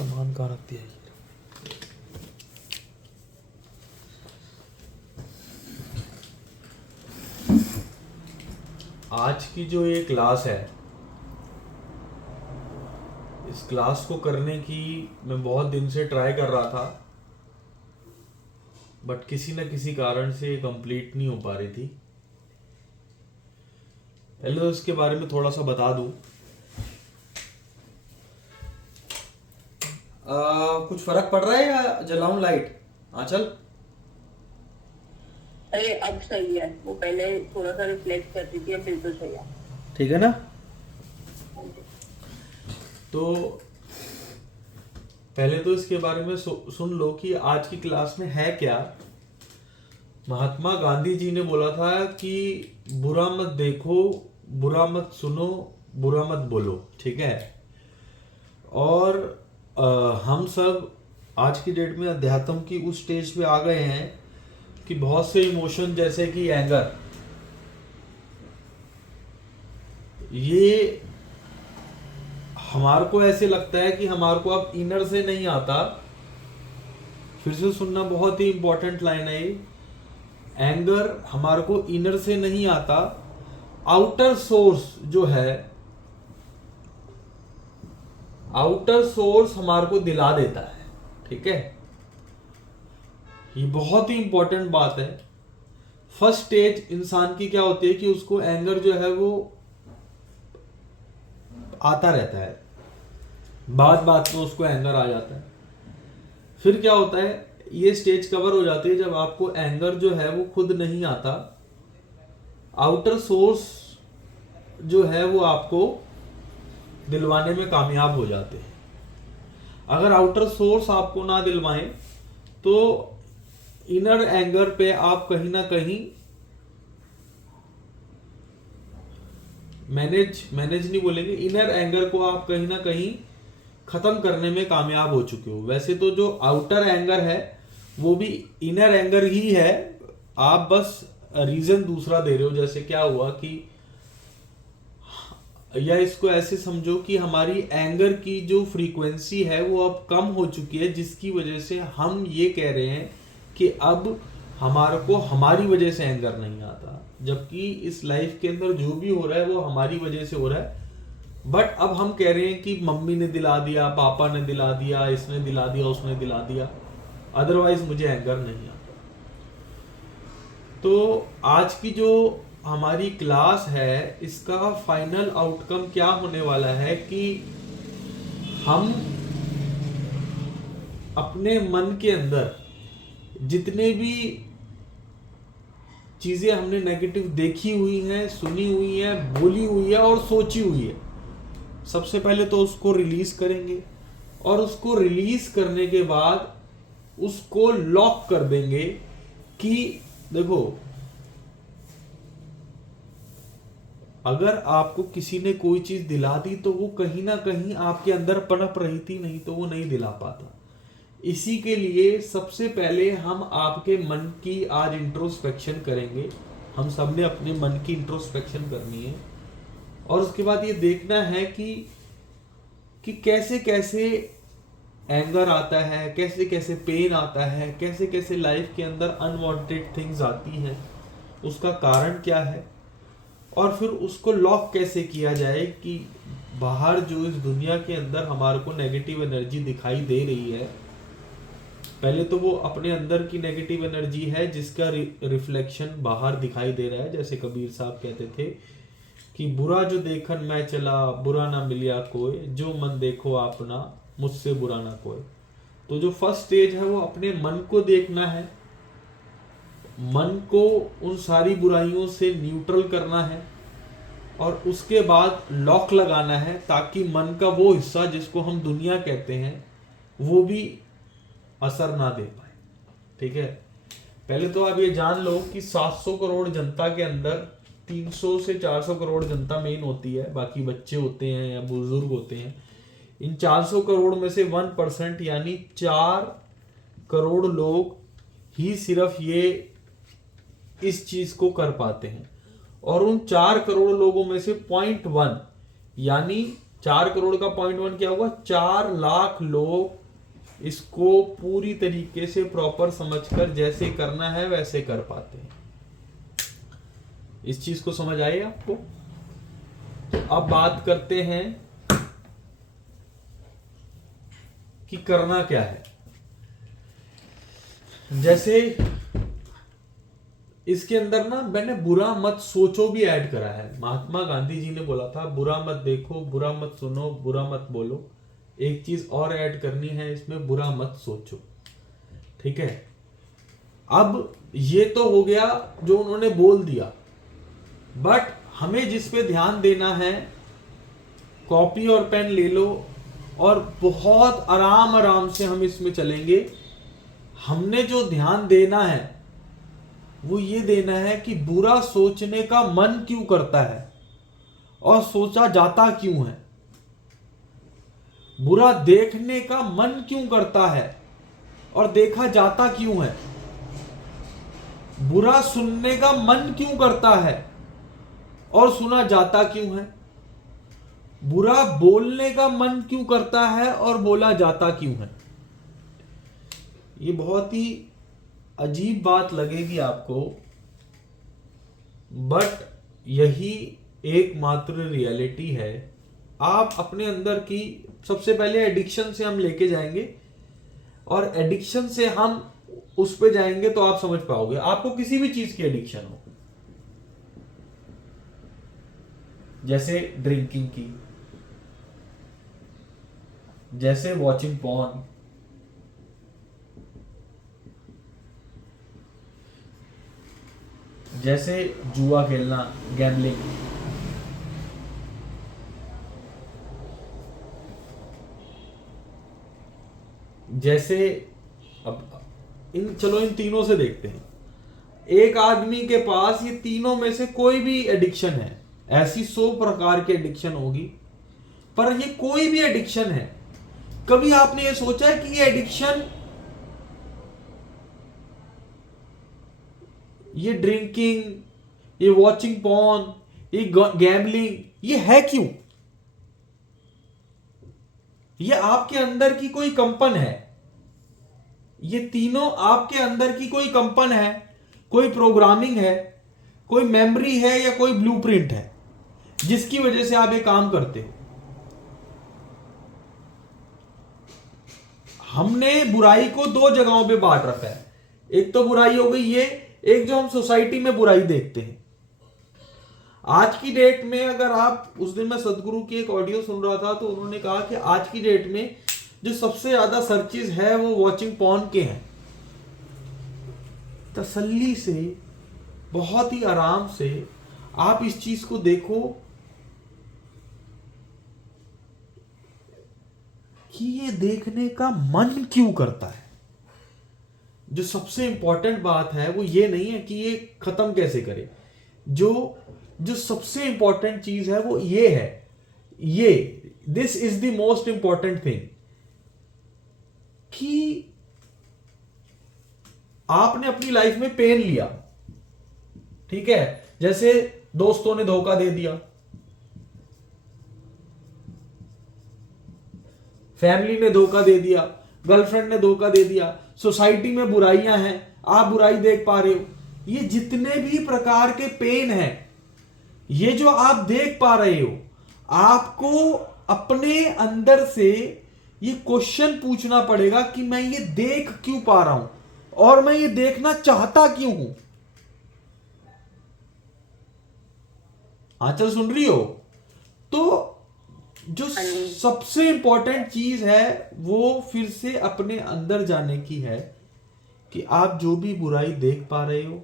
सामान कहाँ रख दिया ये? आज की जो ये क्लास है, इस क्लास को करने की मैं बहुत दिन से ट्राई कर रहा था, बट किसी न किसी कारण से ये कंप्लीट नहीं हो पा रही थी। पहले तो इसके बारे में थोड़ा सा बता दूं। कुछ फर्क पड़ रहा है या जलाऊं लाइट? चल। अरे अब सही है। वो पहले थोड़ा सा रिफ्लेक्ट करती थी, अब बिल्कुल सही है। ठीक है ना? तो पहले तो इसके बारे में सुन लो कि आज की क्लास में है क्या। महात्मा गांधी जी ने बोला था कि बुरा मत देखो, बुरा मत सुनो, बुरा मत बोलो। ठीक है? और हम सब आज की डेट में अध्यात्म की उस स्टेज पे आ गए हैं कि बहुत से इमोशन जैसे कि एंगर, ये हमारे को ऐसे लगता है कि हमारे को अब इनर से नहीं आता। फिर से सुनना, बहुत ही इंपॉर्टेंट लाइन है ये। एंगर हमारे को इनर से नहीं आता, आउटर सोर्स जो है, आउटर सोर्स हमारे को दिला देता है। ठीक है? ये बहुत ही इंपॉर्टेंट बात है। फर्स्ट स्टेज इंसान की क्या होती है कि उसको एंगर जो है वो आता रहता है, बात बात में उसको एंगर आ जाता है। फिर क्या होता है, ये स्टेज कवर हो जाती है जब आपको एंगर जो है वो खुद नहीं आता, आउटर सोर्स जो है वो आपको दिलवाने में कामयाब हो जाते हैं। अगर आउटर सोर्स आपको ना दिलवाएं तो इनर एंगर पे आप कहीं ना कहीं मैनेज नहीं बोलेंगे, इनर एंगर को आप कहीं ना कहीं खत्म करने में कामयाब हो चुके हो। वैसे तो जो आउटर एंगर है वो भी इनर एंगर ही है, आप बस रीजन दूसरा दे रहे हो। जैसे क्या हुआ कि, या इसको ऐसे समझो कि हमारी एंगर की जो फ्रीक्वेंसी है वो अब कम हो चुकी है, जिसकी वजह से हम ये कह रहे हैं कि अब हमारे को हमारी वजह से एंगर नहीं आता, जबकि इस लाइफ के अंदर जो भी हो रहा है वो हमारी वजह से हो रहा है। बट अब हम कह रहे हैं कि मम्मी ने दिला दिया, पापा ने दिला दिया, इसने दिला दिया, उसने दिला दिया, अदरवाइज मुझे एंगर नहीं आता। तो आज की जो हमारी क्लास है, इसका फाइनल आउटकम क्या होने वाला है कि हम अपने मन के अंदर जितने भी चीजें हमने नेगेटिव देखी हुई हैं, सुनी हुई हैं, बोली हुई है और सोची हुई है, सबसे पहले तो उसको रिलीज करेंगे। और उसको रिलीज करने के बाद उसको लॉक कर देंगे कि देखो, अगर आपको किसी ने कोई चीज दिला दी तो वो कहीं ना कहीं आपके अंदर पनप रही थी, नहीं तो वो नहीं दिला पाता। इसी के लिए सबसे पहले हम आपके मन की आज इंट्रोस्पेक्शन करेंगे। हम सब ने अपने मन की इंट्रोस्पेक्शन करनी है और उसके बाद ये देखना है कि कैसे कैसे एंगर आता है, कैसे कैसे पेन आता है, कैसे कैसे लाइफ के अंदर अनवांटेड थिंग्स आती हैं, उसका कारण क्या है, और फिर उसको लॉक कैसे किया जाए कि बाहर जो इस दुनिया के अंदर हमारे को नेगेटिव एनर्जी दिखाई दे रही है, पहले तो वो अपने अंदर की नेगेटिव एनर्जी है जिसका रिफ्लेक्शन बाहर दिखाई दे रहा है। जैसे कबीर साहब कहते थे कि बुरा जो देखन मैं चला, बुरा ना मिलिया कोई, जो मन देखो अपना, मुझसे बुरा ना कोई। तो जो फर्स्ट स्टेज है वो अपने मन को देखना है, मन को उन सारी बुराइयों से न्यूट्रल करना है और उसके बाद लॉक लगाना है ताकि मन का वो हिस्सा जिसको हम दुनिया कहते हैं वो भी असर ना दे पाए। ठीक है? पहले तो आप ये जान लो कि 700 करोड़ जनता के अंदर 300 से 400 करोड़ जनता मेन होती है, बाकी बच्चे होते हैं या बुजुर्ग होते हैं। इन 400 करोड़ में से 1% यानी 4 करोड़ लोग ही सिर्फ ये इस चीज को कर पाते हैं, और उन 4 करोड़ लोगों में से 0.1 यानी 4 करोड़ का 0.1 क्या हुआ, 4 लाख लोग इसको पूरी तरीके से प्रॉपर समझकर जैसे करना है वैसे कर पाते हैं। इस चीज को समझ आए आपको? अब बात करते हैं कि करना क्या है। जैसे इसके अंदर ना मैंने बुरा मत सोचो भी ऐड करा है। महात्मा गांधी जी ने बोला था बुरा मत देखो, बुरा मत सुनो, बुरा मत बोलो। एक चीज और ऐड करनी है इसमें, बुरा मत सोचो। ठीक है, अब ये तो हो गया जो उन्होंने बोल दिया, बट हमें जिस पे ध्यान देना है, कॉपी और पेन ले लो और बहुत आराम आराम से हम इसमें चलेंगे। हमने जो ध्यान देना है वो ये देना है कि बुरा सोचने का मन क्यों करता है और सोचा जाता क्यों है। बुरा देखने का मन क्यों करता है और देखा जाता क्यों है। बुरा सुनने का मन क्यों करता है और सुना जाता क्यों है। बुरा बोलने का मन क्यों करता है और बोला जाता क्यों है। ये बहुत ही अजीब बात लगेगी आपको, बट यही एकमात्र रियलिटी है। आप अपने अंदर की सबसे पहले एडिक्शन से हम लेके जाएंगे और एडिक्शन से हम उस पे जाएंगे तो आप समझ पाओगे। आपको किसी भी चीज की एडिक्शन हो, जैसे ड्रिंकिंग की, जैसे वॉचिंग पॉर्न, जैसे जुआ खेलना, गैम्बलिंग, जैसे अब इन तीनों से देखते हैं। एक आदमी के पास ये तीनों में से कोई भी एडिक्शन है, ऐसी 100 प्रकार की एडिक्शन होगी, पर ये कोई भी एडिक्शन है। कभी आपने ये सोचा है कि ये एडिक्शन, ये ड्रिंकिंग, ये वॉचिंग पॉर्न, ये गैम्बलिंग, ये है क्यों? ये आपके अंदर की कोई कंपन है। ये तीनों आपके अंदर की कोई कंपन है, कोई प्रोग्रामिंग है, कोई मेमोरी है या कोई ब्लूप्रिंट है जिसकी वजह से आप ये काम करते हो। हमने बुराई को 2 जगहों पे बांट रखा है। एक तो बुराई हो गई ये, एक जो हम सोसाइटी में बुराई देखते हैं। आज की डेट में अगर आप, उस दिन मैं सदगुरु की एक ऑडियो सुन रहा था तो उन्होंने कहा कि आज की डेट में जो सबसे ज्यादा सर्चेज है वो वॉचिंग पॉर्न के हैं। तसल्ली से, बहुत ही आराम से आप इस चीज को देखो कि ये देखने का मन क्यों करता है। जो सबसे इंपॉर्टेंट बात है वो ये नहीं है कि ये खत्म कैसे करें। जो सबसे इंपॉर्टेंट चीज है वो ये है, ये this is the most important thing, कि आपने अपनी लाइफ में पेन लिया, ठीक है, जैसे दोस्तों ने धोखा दे दिया, फैमिली ने धोखा दे दिया, गर्लफ्रेंड ने धोखा दे दिया, सोसाइटी में बुराइयां हैं, आप बुराई देख पा रहे हो। ये जितने भी प्रकार के पेन हैं, ये जो आप देख पा रहे हो, आपको अपने अंदर से ये क्वेश्चन पूछना पड़ेगा कि मैं ये देख क्यों पा रहा हूं और मैं ये देखना चाहता क्यों हूं। आंचल सुन रही हो? तो जो सबसे इंपॉर्टेंट चीज है वो फिर से अपने अंदर जाने की है कि आप जो भी बुराई देख पा रहे हो,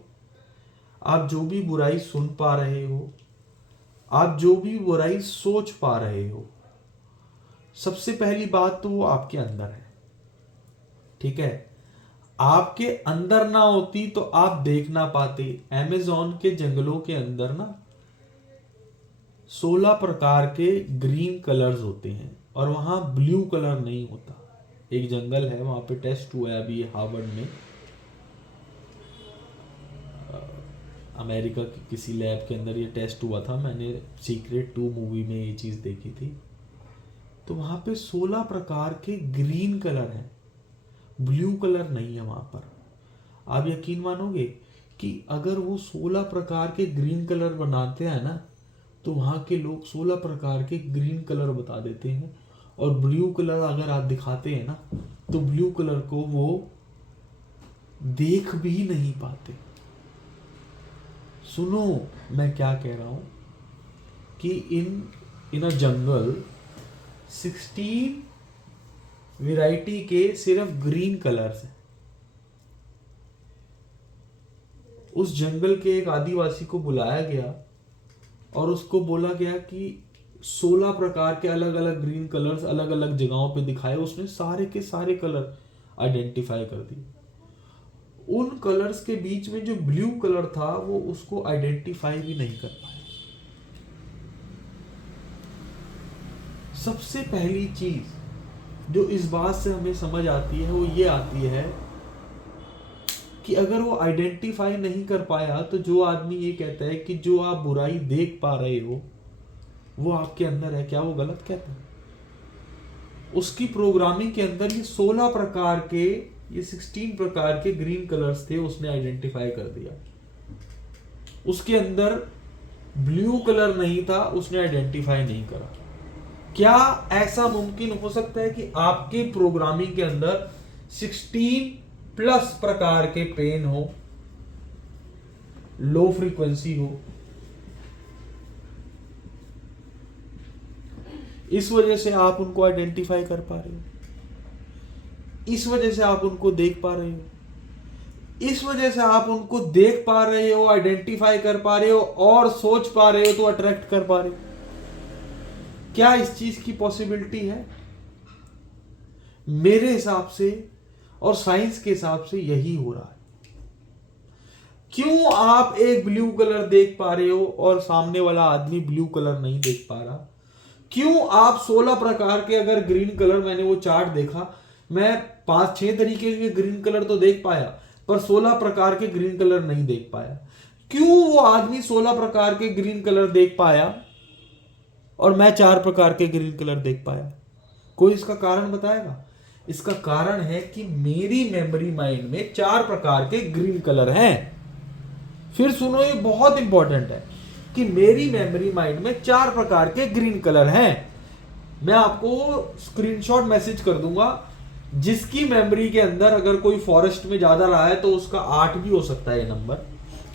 आप जो भी बुराई सुन पा रहे हो, आप जो भी बुराई सोच पा रहे हो, सबसे पहली बात तो वो आपके अंदर है। ठीक है, आपके अंदर ना होती तो आप देख ना पाते। अमेज़न के जंगलों के अंदर ना 16 प्रकार के ग्रीन कलर्स होते हैं और वहां ब्लू कलर नहीं होता। एक जंगल है, वहां पे टेस्ट हुआ है अभी हार्वर्ड में, अमेरिका के किसी लैब के अंदर ये टेस्ट हुआ था। मैंने सीक्रेट 2 मूवी में ये चीज देखी थी। तो वहां पे 16 प्रकार के ग्रीन कलर हैं, ब्लू कलर नहीं है वहां पर। आप यकीन मानोगे कि अगर वो 16 प्रकार के ग्रीन कलर बनाते हैं ना, तो वहां के लोग 16 प्रकार के ग्रीन कलर बता देते हैं, और ब्लू कलर अगर आप दिखाते हैं ना, तो ब्लू कलर को वो देख भी नहीं पाते। सुनो मैं क्या कह रहा हूं कि इन अ जंगल 16 वैरायटी के सिर्फ ग्रीन कलर्स हैं। उस जंगल के एक आदिवासी को बुलाया गया और उसको बोला गया कि 16 प्रकार के अलग अलग ग्रीन कलर्स अलग अलग जगहों पे दिखाए। उसने सारे के सारे कलर आइडेंटिफाई कर दिए। उन कलर्स के बीच में जो ब्लू कलर था वो उसको आइडेंटिफाई भी नहीं कर पाया। सबसे पहली चीज जो इस बात से हमें समझ आती है वो ये आती है कि अगर वो आइडेंटिफाई नहीं कर पाया, तो जो आदमी ये कहता है कि जो आप बुराई देख पा रहे हो वो आपके अंदर है, क्या वो गलत कहता है? उसकी प्रोग्रामिंग के अंदर ये 16 प्रकार के, ये 16 प्रकार के ग्रीन कलर्स थे, उसने आइडेंटिफाई कर दिया। उसके अंदर ब्लू कलर नहीं था, उसने आइडेंटिफाई नहीं करा। क्या ऐसा मुमकिन हो सकता है कि आपके प्रोग्रामिंग के अंदर 16 प्लस प्रकार के पेन हो, लो फ्रीक्वेंसी हो, इस वजह से आप उनको आइडेंटिफाई कर पा रहे हो, इस वजह से आप उनको देख पा रहे हो, इस वजह से आप उनको देख पा रहे हो, आइडेंटिफाई कर पा रहे हो और सोच पा रहे हो, तो अट्रैक्ट कर पा रहे हो? क्या इस चीज की पॉसिबिलिटी है? मेरे हिसाब से और साइंस के हिसाब से यही हो रहा है। क्यों आप एक ब्लू कलर देख पा रहे हो और सामने वाला आदमी ब्लू कलर नहीं देख पा रहा? क्यों आप 16 प्रकार के, अगर ग्रीन कलर, मैंने वो चार्ट देखा, मैं 5-6 तरीके के ग्रीन कलर तो देख पाया, पर 16 प्रकार के ग्रीन कलर नहीं देख पाया। क्यों वो आदमी 16 प्रकार के ग्रीन कलर देख पाया और मैं 4 प्रकार के ग्रीन कलर देख पाया? कोई इसका कारण बताएगा? इसका कारण है कि मेरी मेमोरी माइंड में 4 प्रकार के ग्रीन कलर हैं। फिर सुनो, ये बहुत इंपॉर्टेंट है कि मेरी मेमोरी माइंड में 4 प्रकार के ग्रीन कलर हैं। मैं आपको स्क्रीनशॉट मैसेज कर दूंगा, जिसकी मेमोरी के अंदर अगर कोई फॉरेस्ट में ज्यादा रहा है तो उसका 8 भी हो सकता है ये नंबर,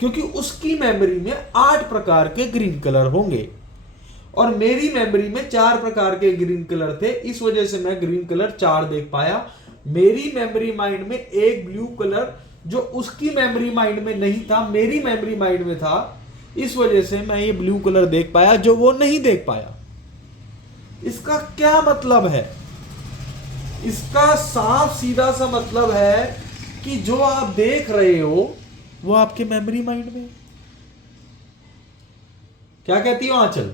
क्योंकि उसकी मेमोरी में 8 प्रकार के ग्रीन कलर होंगे और मेरी मेमोरी में 4 प्रकार के ग्रीन कलर थे, इस वजह से मैं ग्रीन कलर 4 देख पाया। मेरी मेमोरी माइंड में एक ब्लू कलर जो उसकी मेमोरी माइंड में नहीं था, मेरी मेमोरी माइंड में था, इस वजह से मैं ये ब्लू कलर देख पाया जो वो नहीं देख पाया। इसका क्या मतलब है? इसका साफ सीधा सा मतलब है कि जो आप देख रहे हो वो आपके मेमोरी माइंड में। क्या कहती हो आंचल?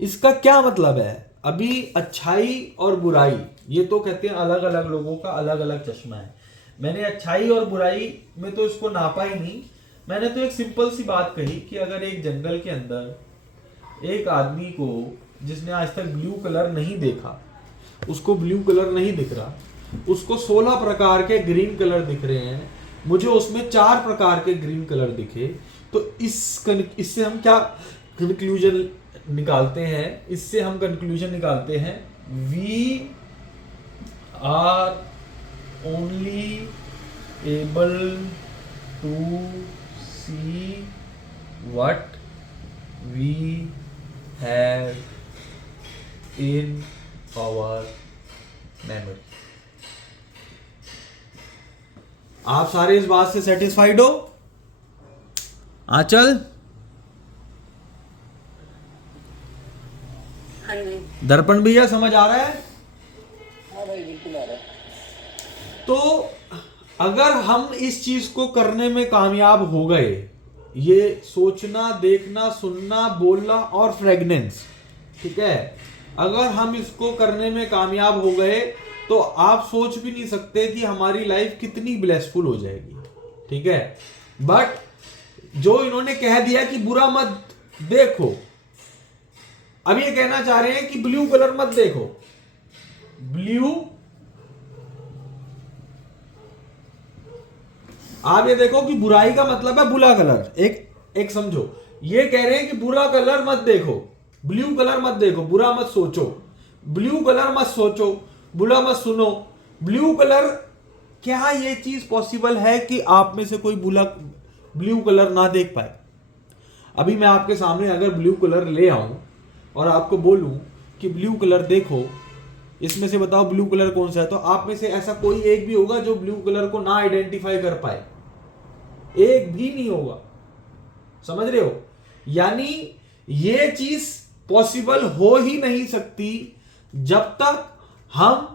इसका क्या मतलब है? अभी अच्छाई और बुराई, ये तो कहते हैं अलग अलग लोगों का अलग अलग चश्मा है। मैंने अच्छाई और बुराई में तो इसको नापा ही नहीं। मैंने तो एक सिंपल सी बात कही कि अगर एक जंगल के अंदर एक आदमी को, जिसने आज तक ब्लू कलर नहीं देखा, उसको ब्लू कलर नहीं दिख रहा, उसको 16 प्रकार के ग्रीन कलर दिख रहे हैं, मुझे उसमें 4 प्रकार के ग्रीन कलर दिखे, तो इससे हम क्या कंक्लूजन निकालते हैं? इससे हम कंक्लूजन निकालते हैं, we are only able to see what we have in our memory. आप सारे इस बात से सेटिस्फाइड हो? आंचल, हाँ जी, दर्पण भैया, समझ आ रहा है? हाँ भाई, बिल्कुल आ रहा है। तो अगर हम इस चीज को करने में कामयाब हो गए, ये सोचना, देखना, सुनना, बोलना और फ्रेगनेंस, ठीक है, अगर हम इसको करने में कामयाब हो गए तो आप सोच भी नहीं सकते कि हमारी लाइफ कितनी ब्लेसफुल हो जाएगी, ठीक है। बट जो इन्होंने कह दिया कि बुरा मत देखो, अब ये कहना चाह रहे हैं कि ब्लू कलर मत देखो, ब्लू, आप ये देखो कि बुराई का मतलब है बुरा कलर, एक समझो, ये कह रहे हैं कि बुरा कलर मत देखो, ब्लू कलर मत देखो, बुरा मत सोचो, ब्लू कलर मत सोचो, बुरा मत सुनो, ब्लू कलर। क्या ये चीज पॉसिबल है कि आप में से कोई ब्लू कलर ना देख पाए? अभी मैं आपके सामने अगर ब्लू कलर ले आऊं और आपको बोलूं कि ब्लू कलर देखो, इसमें से बताओ ब्लू कलर कौन सा है, तो आप में से ऐसा कोई एक भी होगा जो ब्लू कलर को ना आइडेंटिफाई कर पाए? एक भी नहीं होगा। समझ रहे हो? यानी ये चीज पॉसिबल हो ही नहीं सकती जब तक हम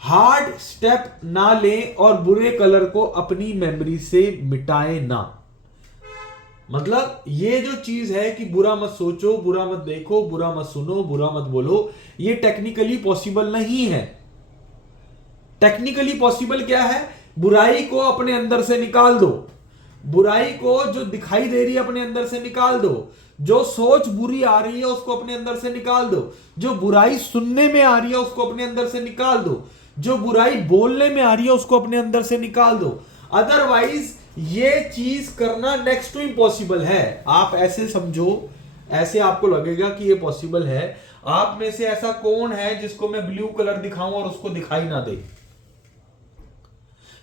हार्ड स्टेप ना लें और बुरे कलर को अपनी मेमोरी से मिटाएं ना। मतलब ये जो चीज है कि बुरा मत सोचो, बुरा मत देखो, बुरा मत सुनो, बुरा मत बोलो, ये टेक्निकली पॉसिबल नहीं है। टेक्निकली पॉसिबल क्या है? बुराई को अपने अंदर से निकाल दो, बुराई को जो दिखाई दे रही है अपने अंदर से निकाल दो, जो सोच बुरी आ रही है उसको अपने अंदर से निकाल दो, जो बुराई सुनने में आ रही है उसको अपने अंदर से निकाल दो, जो बुराई बोलने में आ रही है उसको अपने अंदर से निकाल दो। अदरवाइज ये चीज करना नेक्स्ट टू इम्पॉसिबल है। आप ऐसे समझो, ऐसे आपको लगेगा कि ये पॉसिबल है। आप में से ऐसा कौन है जिसको मैं ब्लू कलर दिखाऊं और उसको दिखाई ना दे?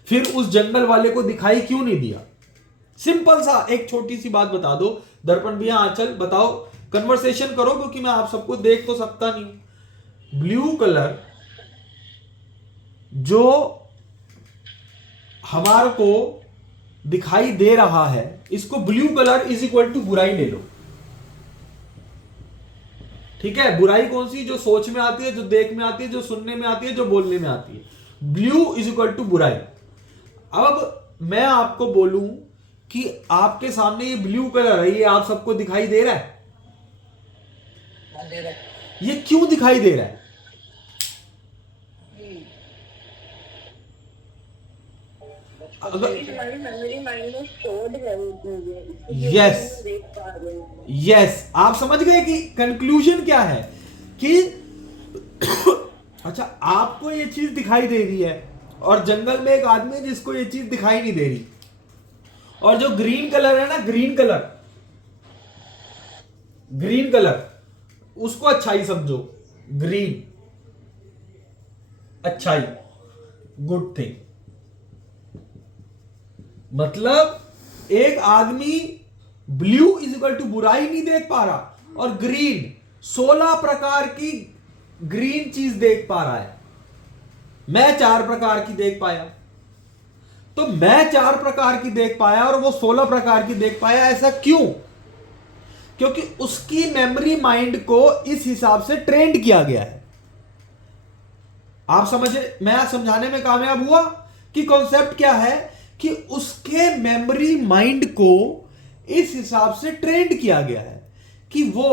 फिर उस जंगल वाले को दिखाई क्यों नहीं दिया? सिंपल सा एक छोटी सी बात बता दो। दर्पण भैया, आंचल बताओ, कन्वर्सेशन करो, क्योंकि मैं आप सबको देख तो सकता नहीं हूं। ब्लू कलर जो हमारे को दिखाई दे रहा है, इसको blue colour is equal to बुराई ले लो। ठीक है? बुराई कौन सी? जो सोच में आती है, जो देख में आती है, जो सुनने में आती है, जो बोलने में आती है। ब्लू इज इक्वल टू बुराई। अब मैं आपको बोलूं कि आपके सामने ये ब्लू कलर है, ये आप सबको दिखाई दे रहा है? ये क्यों दिखाई दे रहा है? यस यस, आप समझ गए कि कंक्लूजन क्या है कि अच्छा, आपको ये चीज दिखाई दे रही है और जंगल में एक आदमी है जिसको ये चीज दिखाई नहीं दे रही, और जो ग्रीन कलर है ना, ग्रीन कलर उसको अच्छाई समझो। ग्रीन अच्छाई, गुड थिंग। मतलब एक आदमी ब्लू इज इक्वल टू बुराई नहीं देख पा रहा और ग्रीन 16 प्रकार की ग्रीन चीज देख पा रहा है। मैं 4 प्रकार की देख पाया, तो मैं 4 प्रकार की देख पाया और वो 16 प्रकार की देख पाया। ऐसा क्यों? क्योंकि उसकी मेमोरी माइंड को इस हिसाब से ट्रेंड किया गया है। आप समझे? मैं समझाने में कामयाब हुआ कि कॉन्सेप्ट क्या है कि उसके मेमोरी माइंड को इस हिसाब से ट्रेंड किया गया है कि वो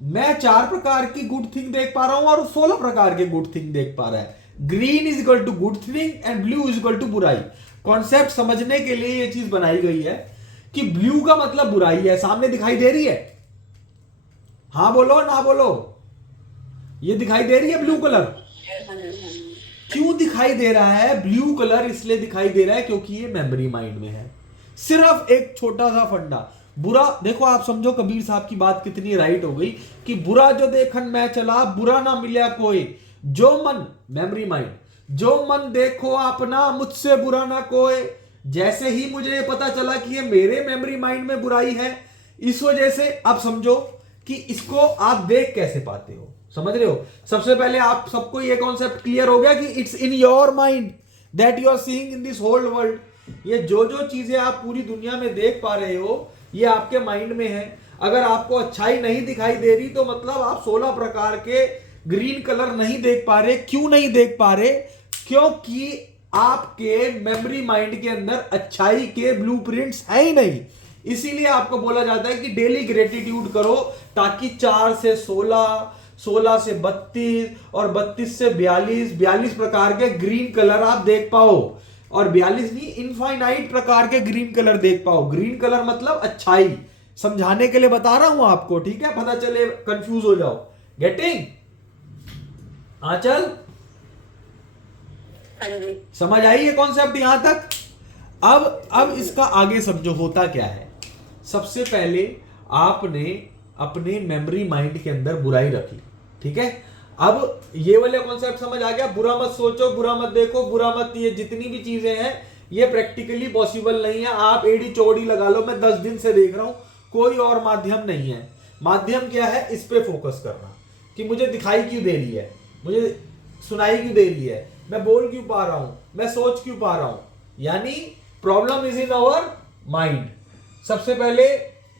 मैं 4 प्रकार की गुड थिंग देख पा रहा हूं और 16 प्रकार के गुड थिंग देख पा रहा है। Green is equal to good thing and blue is equal to बुराई। कॉन्सेप्ट समझने के लिए यह चीज बनाई गई है कि ब्लू का मतलब बुराई है, सामने दिखाई दे रही है। हां बोलो ना बोलो, ये दिखाई दे रही है ब्लू कलर। क्यों दिखाई दे रहा है ब्लू कलर? इसलिए दिखाई दे रहा है क्योंकि ये मेमोरी माइंड में है। सिर्फ एक छोटा सा फंडा। बुरा देखो, आप समझो कबीर साहब की बात कितनी राइट हो गई कि बुरा जो देखन मैं चला, बुरा ना मिला कोई, जो मन, मेमोरी माइंड, जो मन देखो अपना, मुझसे बुरा ना कोई। जैसे ही मुझे ये पता चला कि ये मेरे मेमोरी माइंड में बुराई है, इस वजह से आप समझो कि इसको आप देख कैसे पाते हो। समझ रहे हो? सबसे पहले आप सबको ये कॉन्सेप्ट क्लियर हो गया कि it's in your mind that you are seeing in this whole world. ये जो जो चीजें आप पूरी दुनिया में देख पा रहे हो, ये आपके माइंड में है। अगर आपको अच्छाई नहीं दिखाई दे रही तो मतलब आप 16 प्रकार के ग्रीन कलर नहीं देख पा रहे। क्यों नहीं देख पा रहे? क्योंकि आपके मेमोरी माइंड के अंदर अच्छाई के ब्लूप्रिंट्स है ही नहीं। इसीलिए आपको बोला जाता है कि डेली ग्रेटिट्यूड करो, ताकि 4 से 16, 16 से 32 और 32 से 42 प्रकार के ग्रीन कलर आप देख पाओ। और 42 नहीं, इनफाइनाइट प्रकार के ग्रीन कलर देख पाओ। ग्रीन कलर मतलब अच्छाई। समझाने के लिए बता रहा हूं आपको, ठीक है? पता चले कंफ्यूज हो जाओ। गेटिंग? आंचल, हाँ जी। समझ आई ये कॉन्सेप्ट यहां तक? अब इसका आगे समझो होता क्या है। सबसे पहले आपने अपने मेमोरी माइंड के अंदर बुराई रखी, ठीक है। अब ये वाले कॉन्सेप्ट समझ आ गया, बुरा मत सोचो, बुरा मत देखो, बुरा मत, ये जितनी भी चीजें हैं ये प्रैक्टिकली पॉसिबल नहीं है। आप एड़ी चौड़ी लगा लो, मैं 10 दिन से देख रहा हूं, कोई और माध्यम नहीं है। माध्यम क्या है? इस पे फोकस करना कि मुझे दिखाई क्यों दे रही है, मुझे सुनाई क्यों दे रही है, मैं बोल क्यों पा रहा हूं, मैं सोच क्यों पा रहा हूं। यानी problem is in our mind. सबसे पहले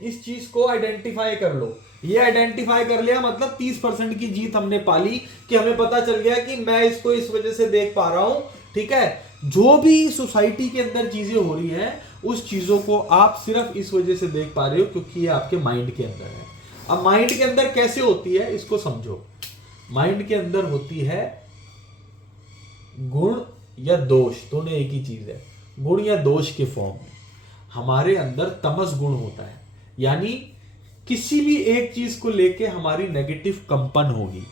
इस चीज को आइडेंटिफाई कर लो। ये आइडेंटिफाई कर लिया मतलब 30% की जीत हमने पाली कि हमें पता चल गया कि मैं इसको इस वजह से देख पा रहा हूं, ठीक है। जो भी सोसाइटी के अंदर चीजें हो रही हैं उस चीजों को आप सिर्फ इस वजह से देख पा रहे हो क्योंकि ये आपके माइंड के अंदर है। अब माइंड के अंदर कैसे होती है इसको समझो। माइंड के अंदर होती है गुण या दोष, दोनों एक ही चीज है। गुण या दोष के फॉर्म में हमारे अंदर तमस गुण होता है, यानी किसी भी एक चीज को लेके हमारी नेगेटिव कंपन होगी,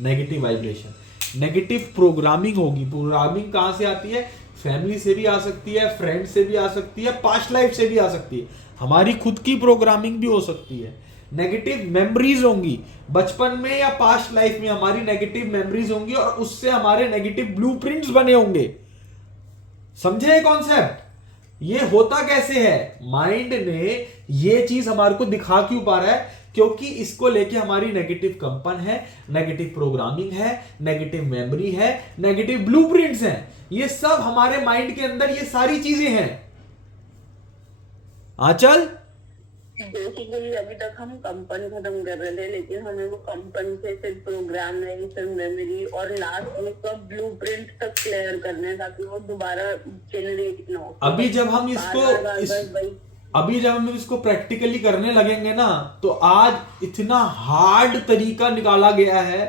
नेगेटिव वाइब्रेशन, नेगेटिव प्रोग्रामिंग होगी। प्रोग्रामिंग कहां से आती है? फैमिली से भी आ सकती है, फ्रेंड से भी आ सकती है, पास्ट लाइफ से भी आ सकती है, हमारी खुद की प्रोग्रामिंग भी हो सकती है। नेगेटिव मेमोरीज होंगी बचपन में या पास्ट लाइफ में, हमारी नेगेटिव मेमोरीज होंगी और उससे हमारे नेगेटिव ब्लूप्रिंट्स बने होंगे। समझे कॉन्सेप्ट? ये होता कैसे है? माइंड ने ये चीज हमारे को दिखा क्यों पा रहा है? क्योंकि इसको लेके हमारी नेगेटिव कंपन है, नेगेटिव प्रोग्रामिंग है, नेगेटिव मेमोरी है, नेगेटिव ब्लूप्रिंट्स हैं। ये सब हमारे माइंड के अंदर ये सारी चीजें हैं। आंचल, बेसिकली अभी तक हम कंपन खत्म कर रहे थे, लेकिन हमें वो कंपन से फिर प्रोग्राम नहीं, फिर मेमोरी और लास्ट में सब ब्लूप्रिंट तक क्लियर करने हैं ताकि वो दोबारा जनरेट ना हो। अभी जब हम इसको प्रैक्टिकली करने लगेंगे ना, तो आज इतना हार्ड तरीका निकाला गया है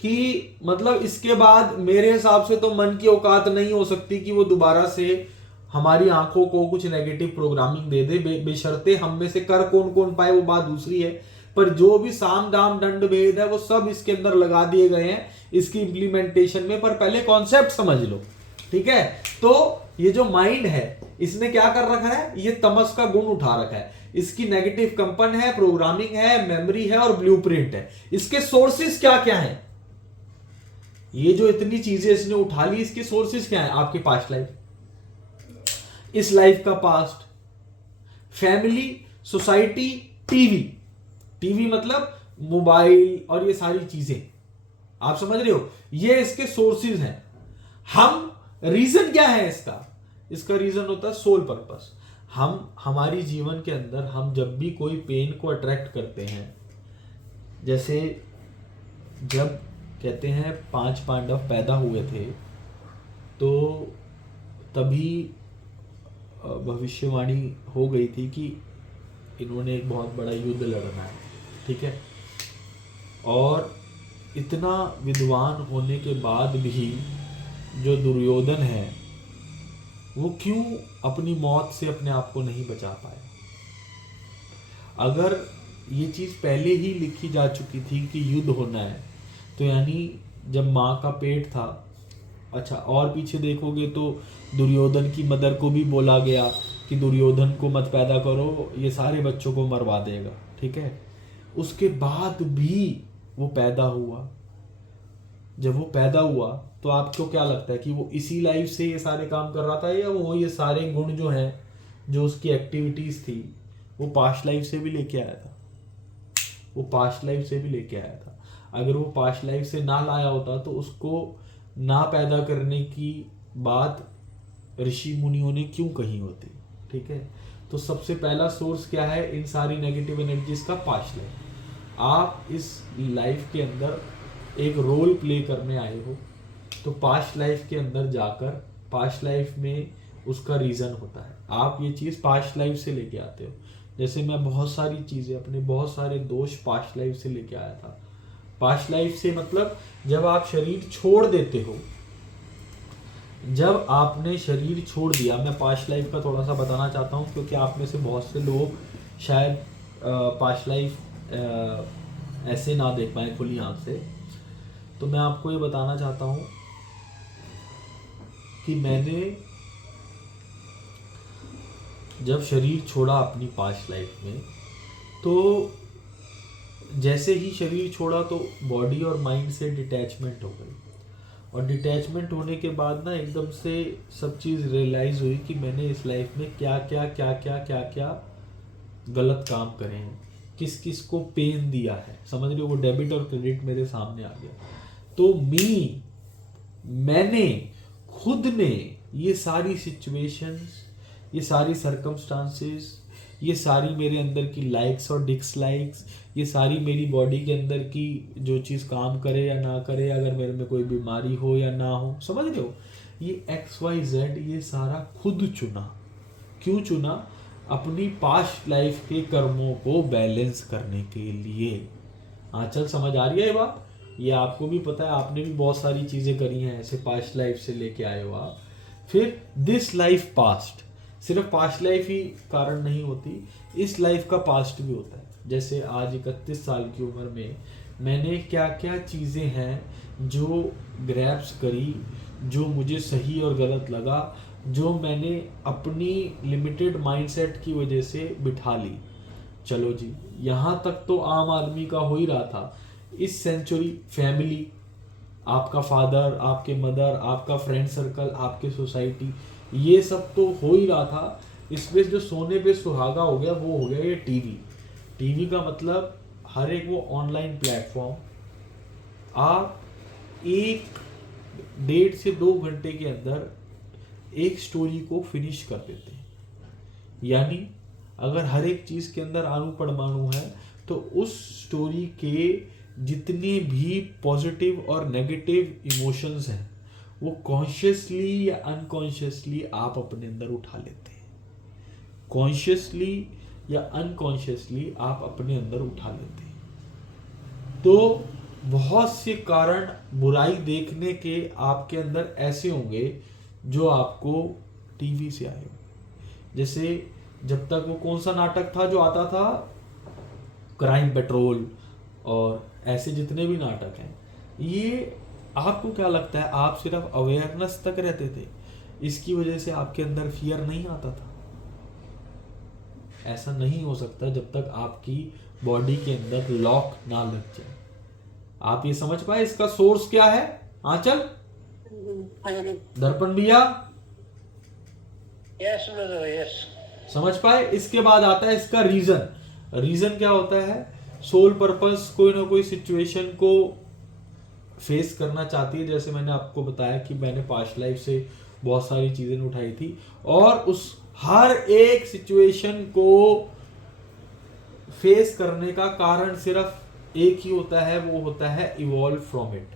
कि मतलब इसके बाद मेरे हिसाब से तो मन की औकात नहीं हो सकती कि वो दोबारा से हमारी आंखों को कुछ नेगेटिव प्रोग्रामिंग दे दे। बेशर्ते हम में से कर कौन कौन पाए वो बात दूसरी है, पर जो भी साम दाम दंड भेद है वो सब इसके अंदर लगा दिए गए हैं इसकी इंप्लीमेंटेशन में। पर पहले कॉन्सेप्ट समझ लो, ठीक है। तो ये जो माइंड है इसने क्या कर रखा है? ये तमस का गुण उठा रखा है। इसकी नेगेटिव कंपन है, प्रोग्रामिंग है, मेमोरी है और ब्लूप्रिंट है। इसके सोर्सेस क्या क्या हैं? ये जो इतनी चीजें इसने उठा ली, इसके सोर्सेस क्या हैं? आपकी पास्ट लाइफ, इस लाइफ का past, family, society, TV. TV मतलब मोबाइल और ये सारी चीजें, आप समझ रहे हो? ये इसके सोर्सेज हैं। हम रीजन क्या है इसका? इसका रीजन होता है सोल पर्पस। हम हमारी जीवन के अंदर हम जब भी कोई पेन को अट्रैक्ट करते हैं, जैसे जब कहते हैं 5 पांडव पैदा हुए थे तो तभी भविष्यवाणी हो गई थी कि इन्होंने एक बहुत बड़ा युद्ध लड़ना है, ठीक है। और इतना विद्वान होने के बाद भी जो दुर्योधन है वो क्यों अपनी मौत से अपने आप को नहीं बचा पाया? अगर ये चीज़ पहले ही लिखी जा चुकी थी कि युद्ध होना है, तो यानी जब माँ का पेट था, अच्छा और पीछे देखोगे तो दुर्योधन की मदर को भी बोला गया कि दुर्योधन को मत पैदा करो, ये सारे बच्चों को मरवा देगा, ठीक है। उसके बाद भी वो पैदा हुआ। जब वो पैदा हुआ तो आपको क्या लगता है कि वो इसी लाइफ से ये सारे काम कर रहा था, या वो ये सारे गुण जो हैं, जो उसकी एक्टिविटीज थी, वो पास्ट लाइफ से भी लेके आया था? वो पास्ट लाइफ से भी लेके आया था। अगर वो पास्ट लाइफ से ना लाया होता तो उसको ना पैदा करने की बात ऋषि मुनियों ने क्यों कही होती, ठीक है। तो सबसे पहला सोर्स क्या है इन सारी नेगेटिव एनर्जीज का? Past life. आप इस लाइफ के अंदर एक रोल प्ले करने आए हो, तो पास्ट लाइफ के अंदर जाकर पास्ट लाइफ में उसका रीज़न होता है। आप ये चीज़ पास्ट लाइफ से लेके आते हो। जैसे मैं बहुत सारी चीज़ें, अपने बहुत सारे दोष पास्ट लाइफ से लेके आया था। पास्ट लाइफ से मतलब जब आप शरीर छोड़ देते हो, जब आपने शरीर छोड़ दिया, मैं पास्ट लाइफ का थोड़ा सा बताना चाहता हूँ क्योंकि आप में से बहुत से लोग शायद पास्ट लाइफ ऐसे ना देख पाए खुली आंख से, तो मैं आपको ये बताना चाहता हूँ कि मैंने जब शरीर छोड़ा अपनी पास्ट लाइफ में, तो जैसे ही शरीर छोड़ा तो बॉडी और माइंड से डिटैचमेंट हो गई, और डिटैचमेंट होने के बाद ना एकदम से सब चीज़ रियलाइज़ हुई कि मैंने इस लाइफ में क्या क्या क्या क्या क्या क्या गलत काम करे हैं, किस किस को पेन दिया है, समझ रहे हो, वो डेबिट और क्रेडिट मेरे सामने आ गया। तो मैंने खुद ने ये सारी सिचुएशंस, ये सारी सर्कमस्टांसेस, ये सारी मेरे अंदर की लाइक्स और डिसलाइक्स, ये सारी मेरी बॉडी के अंदर की जो चीज़ काम करे या ना करे, अगर मेरे में कोई बीमारी हो या ना हो, समझ रहे हो, ये XYZ ये सारा खुद चुना। क्यों चुना? अपनी पास्ट लाइफ के कर्मों को बैलेंस करने के लिए। हाँ चल, समझ आ रही है ये बात? ये आपको भी पता है, आपने भी बहुत सारी चीज़ें करी हैं ऐसे, पास्ट लाइफ से लेके आए हो आप। फिर दिस लाइफ पास्ट, सिर्फ पास्ट लाइफ ही कारण नहीं होती, इस लाइफ का पास्ट भी होता है। जैसे आज 31 साल की उम्र में मैंने क्या क्या चीज़ें हैं जो ग्रैब्स करी, जो मुझे सही और गलत लगा, जो मैंने अपनी लिमिटेड माइंडसेट की वजह से बिठा ली। चलो जी, यहाँ तक तो आम आदमी का हो ही रहा था। इस सेंचुरी फैमिली, आपका फादर, आपके मदर, आपका फ्रेंड सर्कल, आपके सोसाइटी, ये सब तो हो ही रहा था। इसमें जो सोने पे सुहागा हो गया वो हो गया ये टीवी। टीवी का मतलब हर एक वो ऑनलाइन प्लेटफॉर्म, आप 1.5 से 2 घंटे के अंदर एक स्टोरी को फिनिश कर देते हैं। यानी अगर हर एक चीज़ के अंदर अणु परमाणु है, तो उस स्टोरी के जितने भी पॉजिटिव और नेगेटिव इमोशंस हैं वो कॉन्शियसली या अनकॉन्शियसली आप अपने अंदर उठा लेते हैं। कॉन्शियसली या अनकॉन्शियसली आप अपने अंदर उठा लेते हैं। तो बहुत से कारण बुराई देखने के आपके अंदर ऐसे होंगे जो आपको टीवी से आए होंगे। जैसे जब तक वो कौन सा नाटक था जो आता था, क्राइम पेट्रोल और ऐसे जितने भी नाटक हैं, ये आपको क्या लगता है, आप सिर्फ अवेयरनेस तक रहते थे, इसकी वजह से आपके अंदर फियर नहीं आता था? ऐसा नहीं हो सकता जब तक आपकी बॉडी के अंदर लॉक ना लग जाए। आप ये समझ पाए इसका सोर्स क्या है? आंचल, दर्पण भैया, यस ब्रदर, यस। समझ पाए? इसके बाद आता है इसका रीजन। रीजन क्या होता है? सोल पर्पस कोई ना कोई सिचुएशन को फेस करना चाहती है। जैसे मैंने आपको बताया कि मैंने पास्ट लाइफ से बहुत सारी चीजें उठाई थी, और उस हर एक सिचुएशन को फेस करने का कारण सिर्फ एक ही होता है, वो होता है इवॉल्व फ्रॉम इट।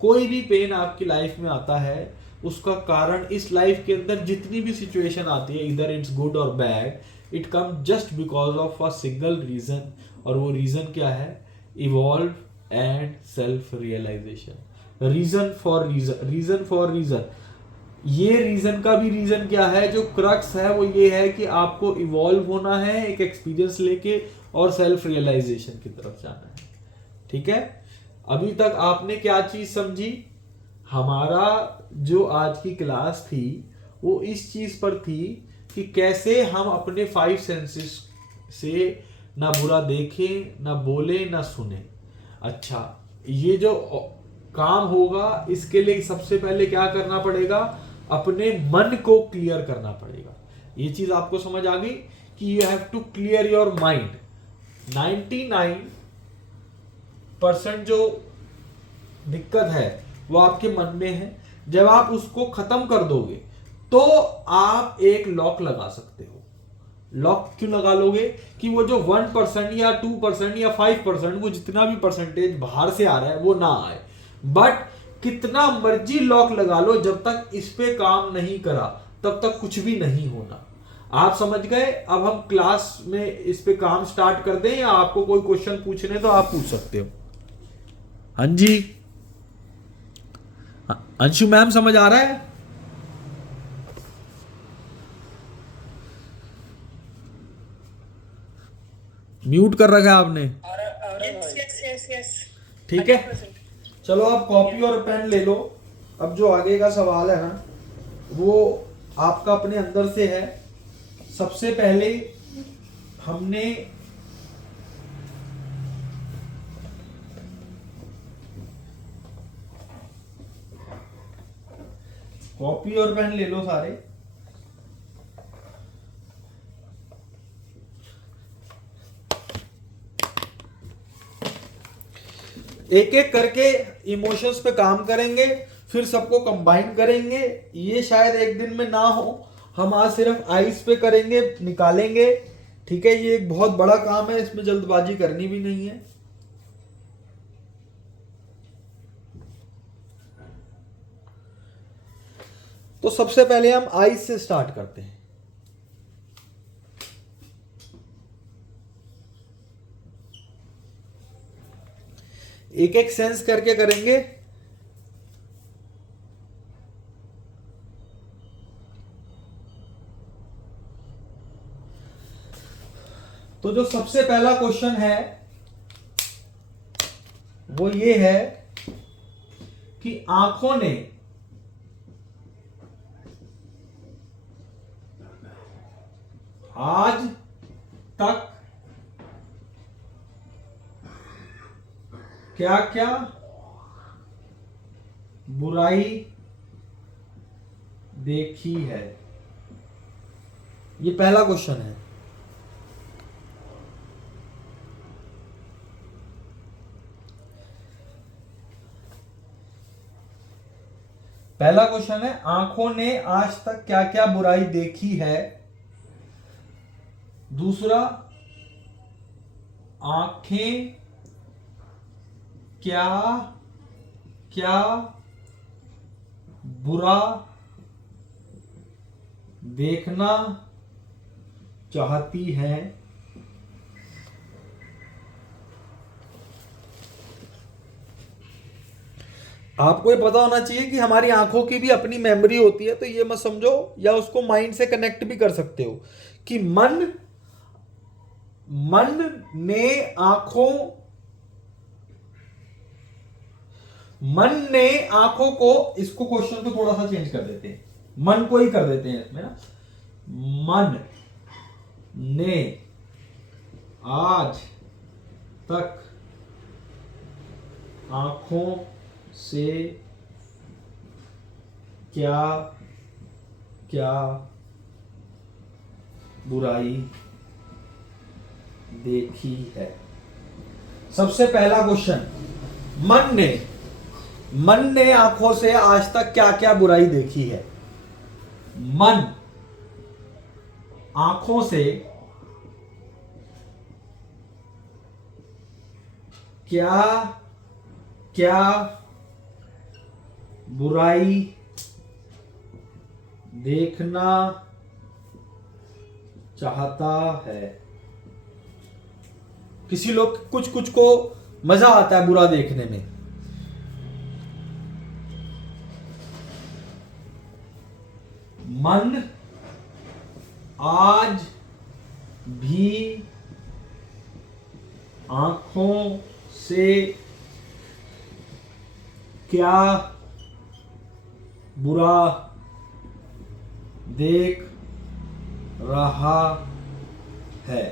कोई भी पेन आपकी लाइफ में आता है, उसका कारण इस लाइफ के अंदर जितनी भी सिचुएशन आती है, इधर इट्स गुड और bad, it come just because of a single reason. और वो रीजन क्या है? Evolve and self realization. Reason for reason, reason for reason. ये रीजन का भी रीजन क्या है? जो क्रक्स है वो ये है कि आपको इवॉल्व होना है एक एक्सपीरियंस लेके, और सेल्फ रियलाइजेशन की तरफ जाना है। ठीक है? अभी तक आपने क्या चीज समझी? हमारा जो आज की क्लास थी वो इस चीज पर थी कि कैसे हम अपने 5 सेंसेस से ना बुरा देखें, ना बोले, ना सुने। अच्छा, ये जो काम होगा इसके लिए सबसे पहले क्या करना पड़ेगा? अपने मन को क्लियर करना पड़ेगा। ये चीज आपको समझ आ गई कि you have to clear your mind. 99% जो दिक्कत है वो आपके मन में है। जब आप उसको खत्म कर दोगे तो आप एक लॉक लगा सकते हो। लॉक क्यों लगा लोगे? कि वो जो 1% या 2% या 5%, वो जितना भी परसेंटेज बाहर से आ रहा है वो ना आए। बट कितना मर्जी लॉक लगा लो, जब तक इस पे काम नहीं करा तब तक कुछ भी नहीं होना। आप समझ गए? अब हम क्लास में इस पे काम स्टार्ट कर दें, या आपको कोई क्वेश्चन पूछने तो आप पूछ सकते हो। हाँ जी, अंशु मैम, समझ आ रहा है? म्यूट कर रखा है आपने। आ yes. ठीक है, 100%. चलो अब कॉपी और पेन ले लो। अब जो आगे का सवाल है ना वो आपका अपने अंदर से है। सबसे पहले हमने कॉपी और पेन ले लो सारे। एक एक करके इमोशंस पे काम करेंगे, फिर सबको कंबाइन करेंगे। ये शायद एक दिन में ना हो, हम आज सिर्फ आइस पे करेंगे, निकालेंगे। ठीक है, ये एक बहुत बड़ा काम है, इसमें जल्दबाजी करनी भी नहीं है। तो सबसे पहले हम आइस से स्टार्ट करते हैं। एक एक सेंस करके करेंगे। तो जो सबसे पहला क्वेश्चन है वो ये है कि आंखों ने आज तक क्या क्या बुराई देखी है। ये पहला क्वेश्चन है। पहला क्वेश्चन है, आंखों ने आज तक क्या क्या बुराई देखी है। दूसरा, आंखें क्या क्या बुरा देखना चाहती हैं। आपको ये पता होना चाहिए कि हमारी आंखों की भी अपनी मेमोरी होती है, तो ये मत समझो, या उसको माइंड से कनेक्ट भी कर सकते हो कि मन ने आंखों को, इसको क्वेश्चन को थोड़ा सा चेंज कर देते हैं, मन को ही कर देते हैं इसमें ना। मन ने आज तक आंखों से क्या क्या बुराई देखी है। सबसे पहला क्वेश्चन, मन ने आंखों से आज तक क्या क्या बुराई देखी है। मन आंखों से क्या क्या बुराई देखना चाहता है। किसी लोग कुछ को मजा आता है बुरा देखने में। मन आज भी आंखों से क्या बुरा देख रहा है।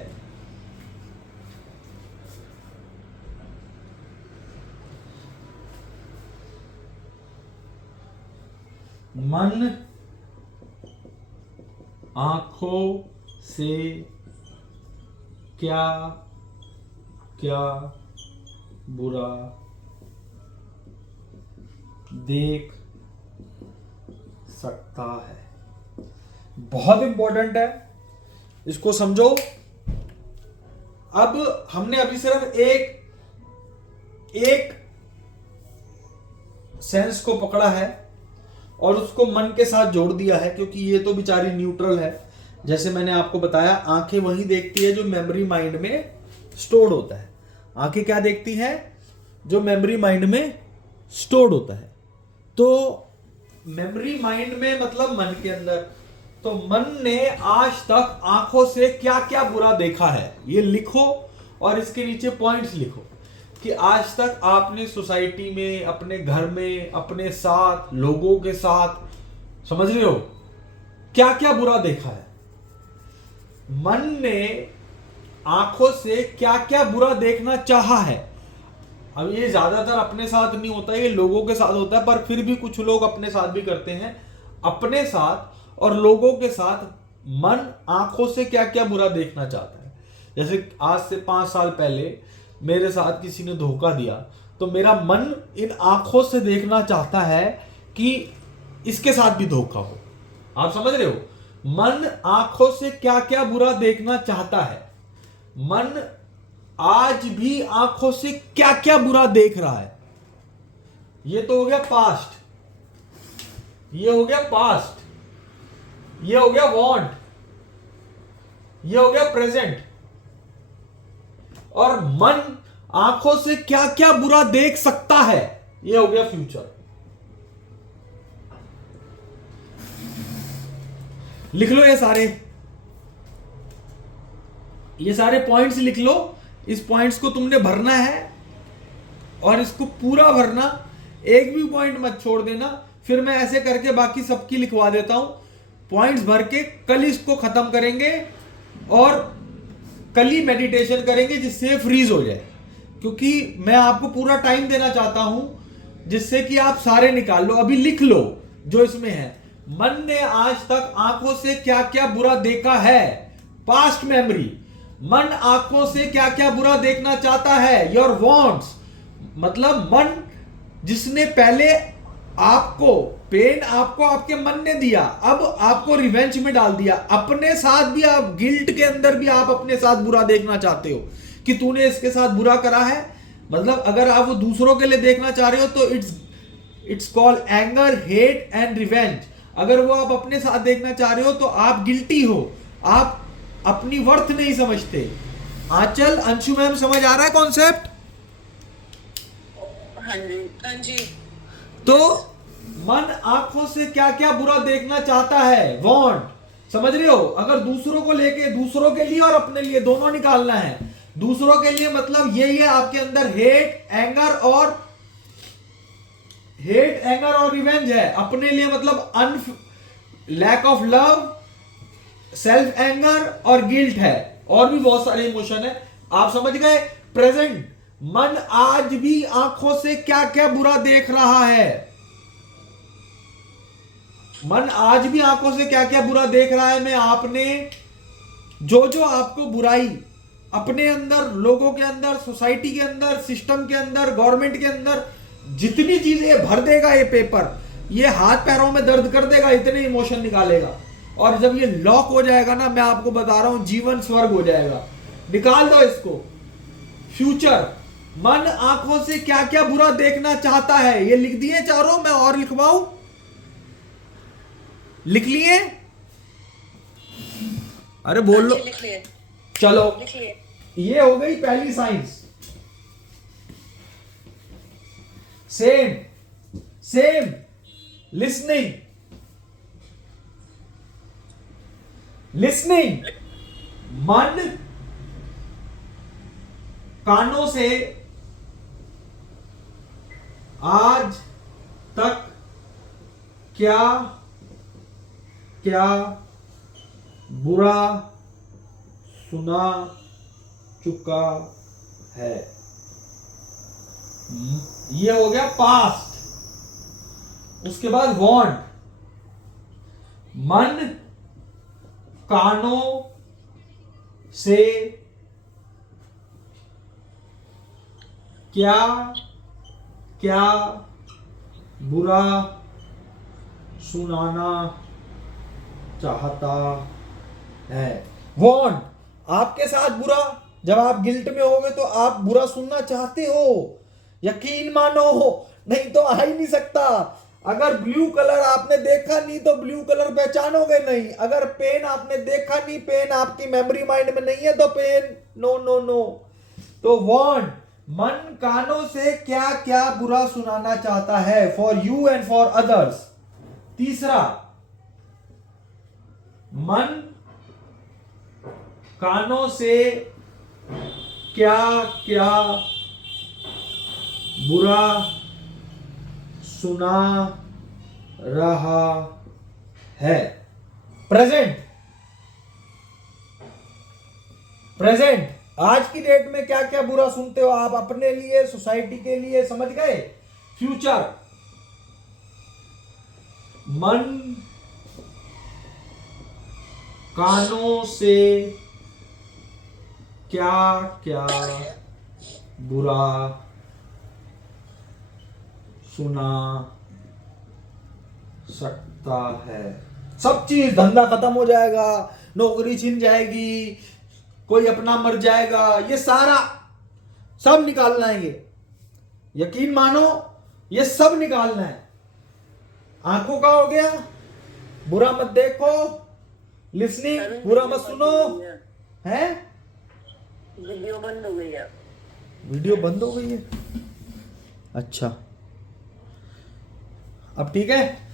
मन आंखों से क्या क्या बुरा देख सकता है। बहुत इंपॉर्टेंट है, इसको समझो। अब हमने अभी सिर्फ एक सेंस को पकड़ा है और उसको मन के साथ जोड़ दिया है, क्योंकि ये तो बेचारी न्यूट्रल है। जैसे मैंने आपको बताया, आंखें वही देखती है जो मेमोरी माइंड में स्टोर्ड होता है। आंखें क्या देखती हैं? जो मेमोरी माइंड में स्टोर्ड होता है। तो मेमोरी माइंड में मतलब मन के अंदर। तो मन ने आज तक आंखों से क्या क्या बुरा देखा है, ये लिखो और इसके नीचे पॉइंट्स लिखो कि आज तक आपने सोसाइटी में, अपने घर में, अपने साथ, लोगों के साथ, समझ रहे हो, क्या क्या बुरा देखा है। मन ने आंखों से क्या क्या बुरा देखना चाहा है। अब ये ज्यादातर अपने साथ नहीं होता, ये लोगों के साथ होता है, पर फिर भी कुछ लोग अपने साथ भी करते हैं। अपने साथ और लोगों के साथ मन आंखों से क्या क्या बुरा देखना चाहता है। जैसे आज से 5 साल पहले मेरे साथ किसी ने धोखा दिया, तो मेरा मन इन आंखों से देखना चाहता है कि इसके साथ भी धोखा हो। आप समझ रहे हो, मन आंखों से क्या क्या बुरा देखना चाहता है। मन आज भी आंखों से क्या क्या बुरा देख रहा है। ये तो हो गया पास्ट, ये हो गया पास्ट, ये हो गया वांट, ये हो गया प्रेजेंट। और मन आंखों से क्या क्या बुरा देख सकता है, ये हो गया फ्यूचर। लिख लो ये सारे पॉइंट्स लिख लो। इस पॉइंट्स को तुमने भरना है और इसको पूरा भरना, एक भी पॉइंट मत छोड़ देना। फिर मैं ऐसे करके बाकी सबकी लिखवा देता हूं। पॉइंट्स भर के कल इसको खत्म करेंगे और कल ही मेडिटेशन करेंगे जिससे फ्रीज हो जाए, क्योंकि मैं आपको पूरा टाइम देना चाहता हूं जिससे कि आप सारे निकाल लो। अभी लिख लो जो इसमें है। मन ने आज तक आंखों से क्या क्या बुरा देखा है, पास्ट मेमोरी। मन आंखों से क्या क्या बुरा देखना चाहता है, योर वॉन्ट्स। मतलब मन जिसने पहले आपको पेन आपको आपके मन ने दिया, अब आपको रिवेंज में डाल दिया। अपने साथ भी आप गिल्ट के अंदर भी आप अपने साथ बुरा देखना चाहते हो कि तूने इसके साथ बुरा करा है। मतलब अगर आप वो दूसरों के लिए देखना चाह रहे हो तो it's called anger, hate and revenge. अगर वो आप अपने साथ देखना चाह रहे हो तो आप गिल्टी हो, आप अपनी वर्थ नहीं समझते। आंचल, अंशु मैम, समझ आ रहा है कॉन्सेप्ट? हाँ जी, हाँ जी। तो मन आंखों से क्या क्या बुरा देखना चाहता है, वांट। समझ रहे हो? अगर दूसरों को लेके, दूसरों के लिए और अपने लिए दोनों निकालना है। दूसरों के लिए मतलब यही है आपके अंदर हेट, एंगर और रिवेंज है। अपने लिए मतलब lack of love, self anger और गिल्ट है। और भी बहुत सारे इमोशन है, आप समझ गए। प्रेजेंट, मन आज भी आंखों से क्या क्या बुरा देख रहा है। मन आज भी आंखों से क्या क्या बुरा देख रहा है। मैं आपने जो जो आपको बुराई अपने अंदर, लोगों के अंदर, सोसाइटी के अंदर, सिस्टम के अंदर, गवर्नमेंट के अंदर जितनी चीजें भर देगा ये पेपर, ये हाथ पैरों में दर्द कर देगा, इतने इमोशन निकालेगा। और जब ये लॉक हो जाएगा ना, मैं आपको बता रहा हूं, जीवन स्वर्ग हो जाएगा। निकाल दो इसको। फ्यूचर, मन आंखों से क्या क्या बुरा देखना चाहता है, ये लिख दिए चारों। मैं और लिखवाऊं? लिख लिए? अरे बोल लो। लिख लिए। चलो, लिख लिए। ये हो गई पहली साइंस। Same listening. मन कानों से आज तक क्या क्या बुरा सुना चुका है। ये हो गया पास्ट। उसके बाद वांट, मन कानों से क्या क्या बुरा सुनाना चाहता है। वांट, आपके साथ बुरा, जब आप गिल्ट में होगे तो आप बुरा सुनना चाहते हो। यकीन मानो, नहीं तो आ ही नहीं सकता। अगर ब्लू कलर आपने देखा नहीं तो ब्लू कलर पहचानोगे नहीं। अगर पेन आपने देखा नहीं, पेन आपकी मेमोरी माइंड में नहीं है तो पेन नो नो नो। तो वांट, मन कानों से क्या क्या बुरा सुनाना चाहता है, for you and for others. तीसरा, मन कानों से क्या क्या बुरा सुना रहा है। प्रेजेंट, प्रेजेंट, आज की डेट में क्या क्या बुरा सुनते हो आप अपने लिए, सोसाइटी के लिए, समझ गए। फ्यूचर, मन कानों से क्या क्या बुरा सुना सकता है। सब चीज, धंधा खत्म हो जाएगा, नौकरी छिन जाएगी, कोई अपना मर जाएगा, ये सारा सब निकालना है। ये यकीन मानो, ये सब निकालना है। आंखों का हो गया, बुरा मत देखो, लिसनिंग, बुरा मत सुनो, है। वीडियो बंद हो गई है। वीडियो बंद हो गई है, अच्छा, अब ठीक है।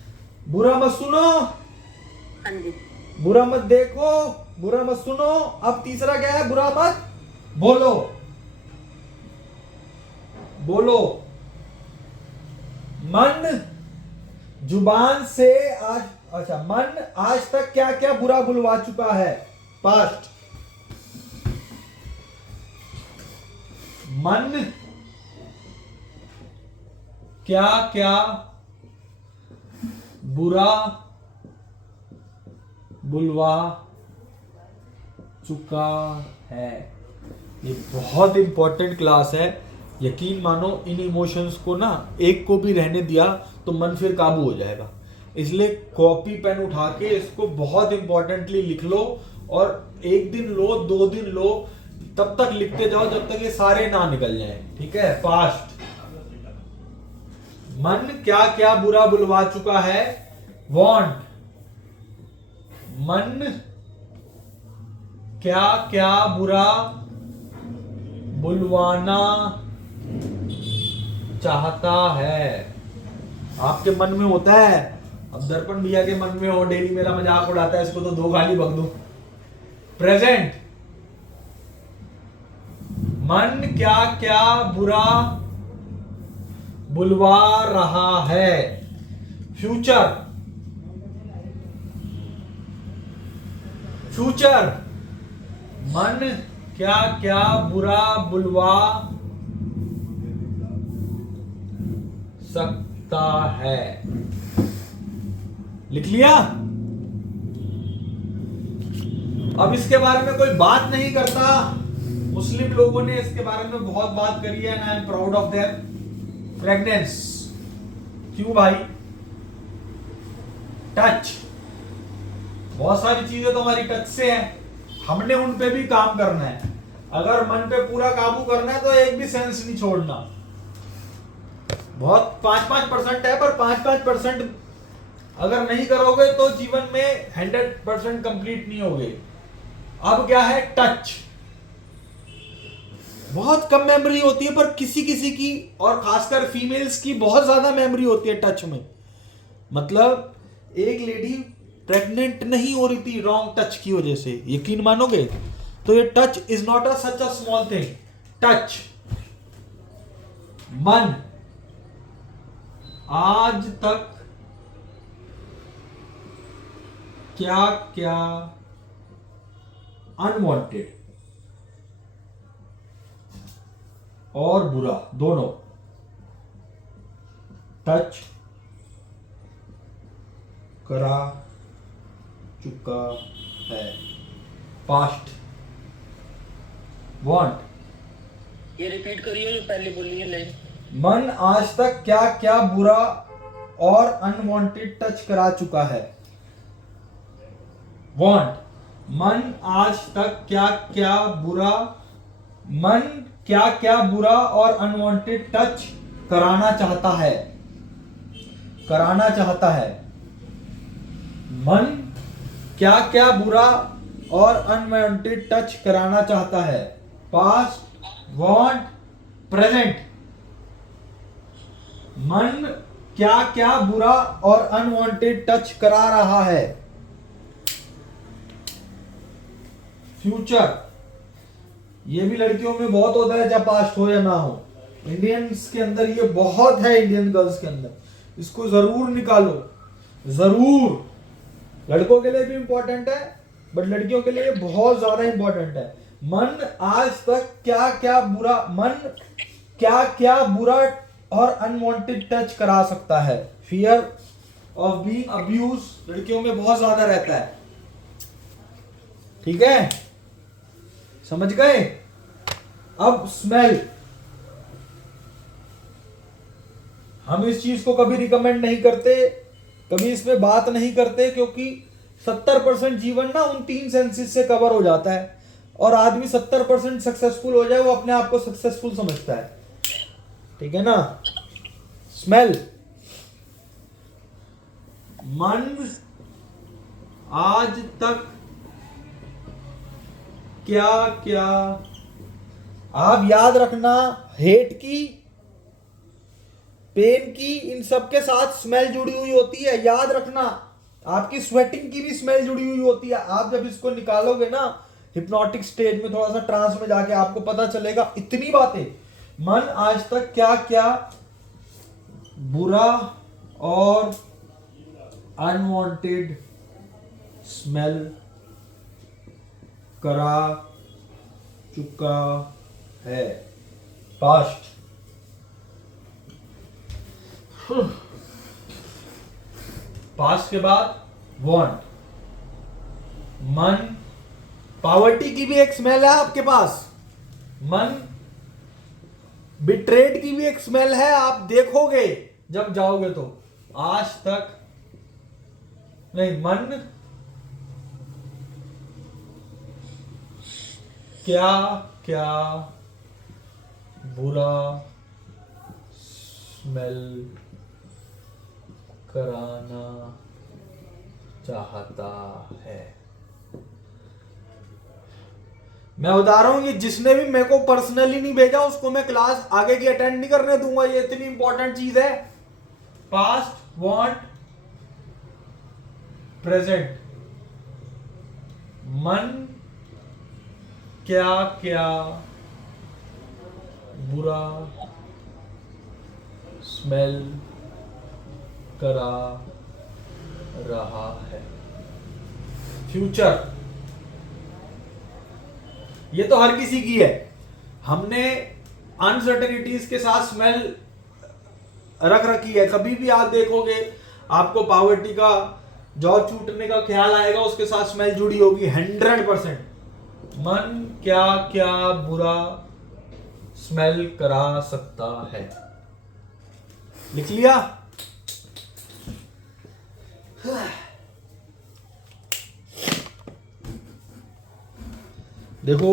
बुरा मत सुनो, हाँ जी। बुरा मत देखो, बुरा मत सुनो। अब तीसरा क्या है, बुरा मत बोलो, बोलो। मन जुबान से आज, अच्छा, मन आज तक क्या क्या बुरा बुलवा चुका है। पास्ट, मन क्या क्या बुरा बुलवा चुका है। ये बहुत इंपॉर्टेंट क्लास है। यकीन मानो, इन इमोशंस को ना एक को भी रहने दिया तो मन फिर काबू हो जाएगा। इसलिए कॉपी पेन उठा के इसको बहुत इंपॉर्टेंटली लिख लो, और एक दिन लो, 2 दिन लो, तब तक लिखते जाओ जब तक ये सारे ना निकल जाएं। ठीक है। पास्ट, मन क्या क्या बुरा बुलवा चुका है। वांट, मन क्या क्या बुरा बुलवाना चाहता है। आपके मन में होता है। अब दर्पण भैया के मन में हो, डेली मेरा मजाक उड़ाता है, इसको तो 2 गाली बक दो। प्रेजेंट, मन क्या क्या बुरा बुलवा रहा है। फ्यूचर, फ्यूचर, मन क्या क्या बुरा बुलवा सकता है। लिख लिया। अब इसके बारे में कोई बात नहीं करता। मुस्लिम लोगों ने इसके बारे में बहुत बात करी है, and I am proud of them. Fragrance, क्यों भाई। टच, बहुत सारी चीजें तो हमारी टच से है, हमने उन पे भी काम करना है। अगर मन पे पूरा काबू करना है तो एक भी सेंस नहीं छोड़ना। बहुत 5-5% है, पर 5-5% अगर नहीं करोगे तो जीवन में 100% कंप्लीट नहीं होगे। अब क्या है, टच। बहुत कम मेमोरी होती है, पर किसी किसी की, और खासकर फीमेल्स की बहुत ज्यादा मेमोरी होती है टच में। मतलब एक लेडी प्रेग्नेंट नहीं हो रही थी रॉन्ग टच की वजह से, यकीन मानोगे। तो ये touch is not a such a small thing. Touch, मन आज तक क्या क्या अनवांटेड और बुरा दोनों टच करा चुका है। पास्ट, वांट, ये रिपीट करिए जो पहले बोली है लाइन। मन आज तक क्या क्या बुरा और अनवांटेड टच करा चुका है। वांट, मन आज तक क्या क्या बुरा, मन क्या क्या बुरा और अनवांटेड टच कराना चाहता है। कराना चाहता है। मन क्या क्या बुरा और अनवांटेड टच कराना चाहता है। पास्ट, वांट, प्रेजेंट, मन क्या क्या बुरा और अनवांटेड टच करा रहा है। फ्यूचर, ये भी लड़कियों में बहुत होता है, चाहे पास्ट हो या ना हो। इंडियंस के अंदर ये बहुत है, इंडियन गर्ल्स के अंदर, इसको जरूर निकालो, जरूर। लड़कों के लिए भी इंपॉर्टेंट है बट लड़कियों के लिए बहुत ज्यादा इंपॉर्टेंट है। मन आज तक क्या क्या बुरा और अनवांटेड टच करा सकता है। फियर ऑफ बीइंग अब्यूज लड़कियों में बहुत ज्यादा रहता है, ठीक है, समझ गए। अब स्मेल, हम इस चीज को कभी रिकमेंड नहीं करते, कभी इसमें बात नहीं करते, क्योंकि 70% जीवन ना उन 3 सेंसेस से कवर हो जाता है, और आदमी 70% सक्सेसफुल हो जाए वो अपने आप को सक्सेसफुल समझता है, ठीक है ना। स्मेल, मन आज तक क्या क्या, आप याद रखना, हेट की, पेन की, इन सब के साथ स्मेल जुड़ी हुई होती है, याद रखना। आपकी स्वेटिंग की भी स्मेल जुड़ी हुई होती है। आप जब इसको निकालोगे ना हिप्नोटिक स्टेज में, थोड़ा सा ट्रांस में जाके, आपको पता चलेगा इतनी बातें। मन आज तक क्या क्या बुरा और अनवांटेड स्मेल करा चुका है, पास्ट। पास्ट के बाद वांट, मन, पॉवर्टी की भी एक स्मेल है आपके पास, मन, बिट्रेड की भी एक स्मेल है, आप देखोगे जब जाओगे तो। आज तक नहीं, मन क्या क्या बुरा स्मेल कराना चाहता है। मैं बता रहा हूं, ये जिसने भी मेरे को पर्सनली नहीं भेजा उसको मैं क्लास आगे की अटेंड नहीं करने दूंगा, ये इतनी इंपॉर्टेंट चीज है। पास्ट, वांट, प्रेजेंट, मन क्या क्या बुरा स्मेल करा रहा है। फ्यूचर, ये तो हर किसी की है। हमने अनसर्टेनिटीज के साथ स्मेल रख रखी है। कभी भी आप देखोगे आपको पॉवर्टी का, जॉब छूटने का ख्याल आएगा, उसके साथ स्मेल जुड़ी होगी 100%। मन क्या क्या बुरा स्मेल करा सकता है, लिख लिया। देखो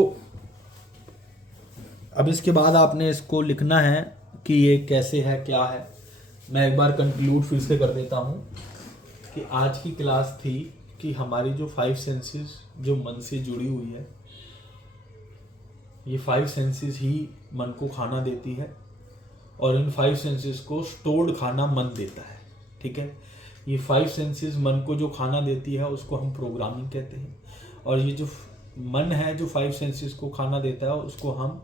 अब इसके बाद आपने इसको लिखना है कि ये कैसे है, क्या है। मैं एक बार कंक्लूड फिर से कर देता हूँ कि आज की क्लास थी कि हमारी जो 5 सेंसेस जो मन से जुड़ी हुई है, ये 5 सेंसेस ही मन को खाना देती है, और इन 5 सेंसेस को स्टोर्ड खाना मन देता है, ठीक है। ये 5 सेंसेस मन को जो खाना देती है उसको हम प्रोग्रामिंग कहते हैं, और ये जो मन है जो 5 सेंसेस को खाना देता है उसको हम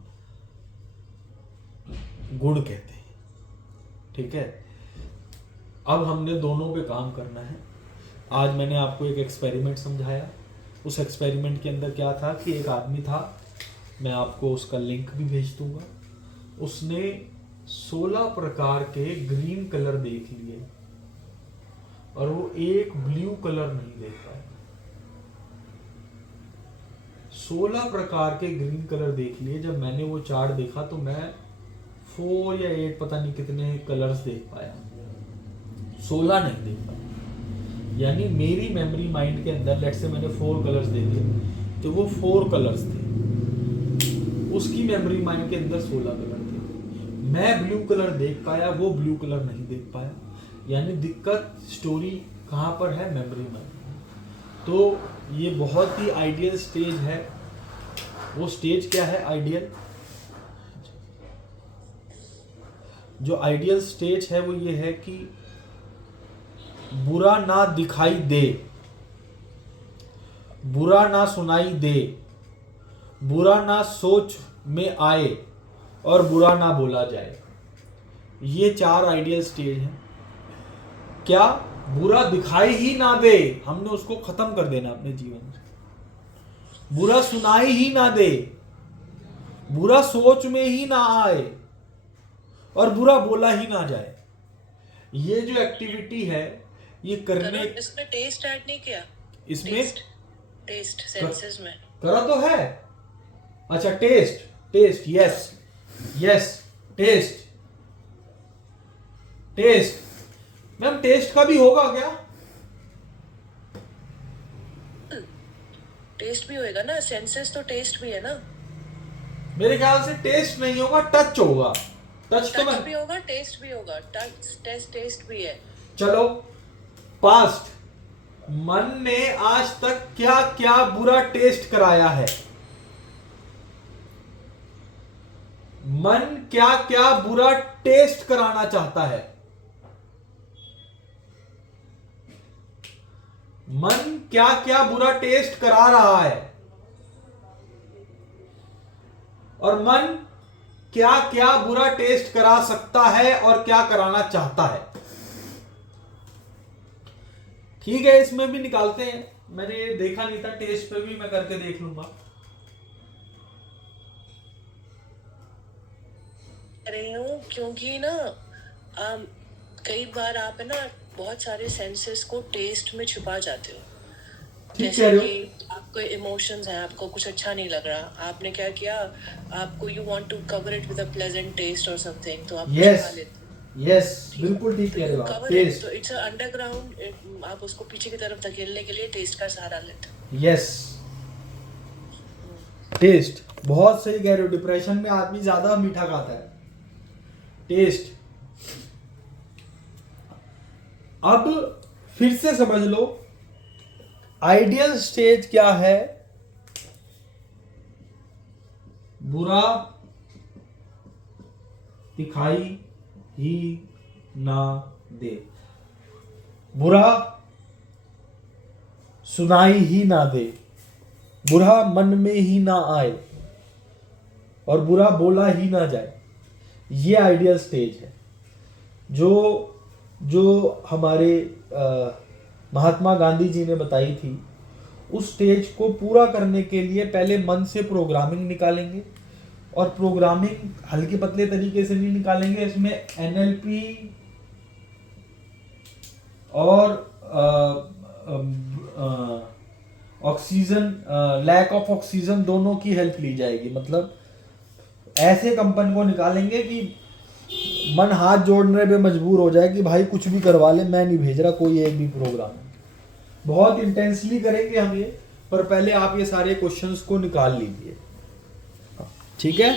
गुण कहते हैं, ठीक है। अब हमने दोनों पे काम करना है। आज मैंने आपको एक एक्सपेरिमेंट समझाया। उस एक्सपेरिमेंट के अंदर क्या था कि एक आदमी था, मैं आपको उसका लिंक भी भेज दूंगा। उसने 16 प्रकार के ग्रीन कलर देख लिए और वो एक ब्लू कलर नहीं देख पाया। 16 प्रकार के ग्रीन कलर देख लिए। जब मैंने वो चार्ट देखा तो मैं 4 या 8 पता नहीं कितने कलर्स देख पाया, 16 नहीं देख पाया। यानी मेरी मेमोरी माइंड के अंदर लेट्स से मैंने 4 कलर्स देखे तो वो 4 कलर्स थे, उसकी मेमोरी माइंड के अंदर 16 कलर थे। मैं ब्लू कलर देख पाया, वो ब्लू कलर नहीं देख पाया। यानी दिक्कत स्टोरी कहाँ पर है? Memory mind. तो ये बहुत ही आइडियल स्टेज है। वो स्टेज क्या है? आइडियल। जो आइडियल स्टेज है वो ये है कि बुरा ना दिखाई दे, बुरा ना सुनाई दे, बुरा ना सोच में आए और बुरा ना बोला जाए। ये 4 आइडियल स्टेज हैं। क्या? बुरा दिखाई ही ना दे, हमने उसको खत्म कर देना अपने जीवन से। बुरा सुनाई ही ना दे, बुरा सोच में ही ना आए और बुरा बोला ही ना जाए। ये जो एक्टिविटी है ये करने, इसमें टेस्ट ऐड नहीं किया? इसमें टेस्ट सेंसेस में करा तो है। अच्छा, test, yes yes, test ma'am, test का भी होगा क्या? टेस्ट भी होएगा ना, सेंसेस तो टेस्ट भी है ना। मेरे ख्याल से टेस्ट नहीं होगा, टच होगा। टच तो भी होगा, टेस्ट भी होगा। टेस्ट भी है। चलो, पास्ट, मन ने आज तक क्या क्या बुरा टेस्ट कराया है? मन क्या क्या बुरा टेस्ट कराना चाहता है? मन क्या क्या बुरा टेस्ट करा रहा है? और मन क्या क्या बुरा टेस्ट करा सकता है और क्या कराना चाहता है? ठीक है, इसमें भी निकालते हैं। मैंने देखा नहीं था, टेस्ट पे भी मैं करके देख लूंगा। रही हूँ क्योंकि ना कई बार आप है ना बहुत सारे सेंसेस को टेस्ट में छुपा जाते हो। जैसे कि आपको इमोशंस हैं, आपको कुछ अच्छा नहीं लग रहा, आपने क्या किया, आपको you want to cover it with a pleasant taste और समथिंग, तो आप छुपा लेते हो। यस, बिल्कुल ठीक कह रहे हो आप। टेस्ट, तो इट्स अ अंडरग्राउंड, आप उसको पीछे की तरफ धकेलने के लिए टेस्ट का सहारा लेते हो। यस, टेस्ट बहुत सही कह रहे हो। डिप्रेशन में आदमी ज्यादा मीठा खाता है। टेस्ट। अब फिर से समझ लो, आइडियल स्टेज क्या है? बुरा दिखाई ही ना दे, बुरा सुनाई ही ना दे, बुरा मन में ही ना आए और बुरा बोला ही ना जाए। ये आइडियल स्टेज है जो हमारे महात्मा गांधी जी ने बताई थी। उस स्टेज को पूरा करने के लिए पहले मन से प्रोग्रामिंग निकालेंगे, और प्रोग्रामिंग हल्के पतले तरीके से नहीं निकालेंगे। इसमें एनएलपी और ऑक्सीजन, लैक ऑफ ऑक्सीजन, दोनों की हेल्प ली जाएगी। मतलब ऐसे कंपन को निकालेंगे कि मन हाथ जोड़ने पे मजबूर हो जाए कि भाई कुछ भी करवा ले, मैं नहीं भेज रहा कोई एक भी प्रोग्राम। बहुत इंटेंसली करेंगे हम ये, पर पहले आप ये सारे क्वेश्चंस को निकाल लीजिए। ठीक है।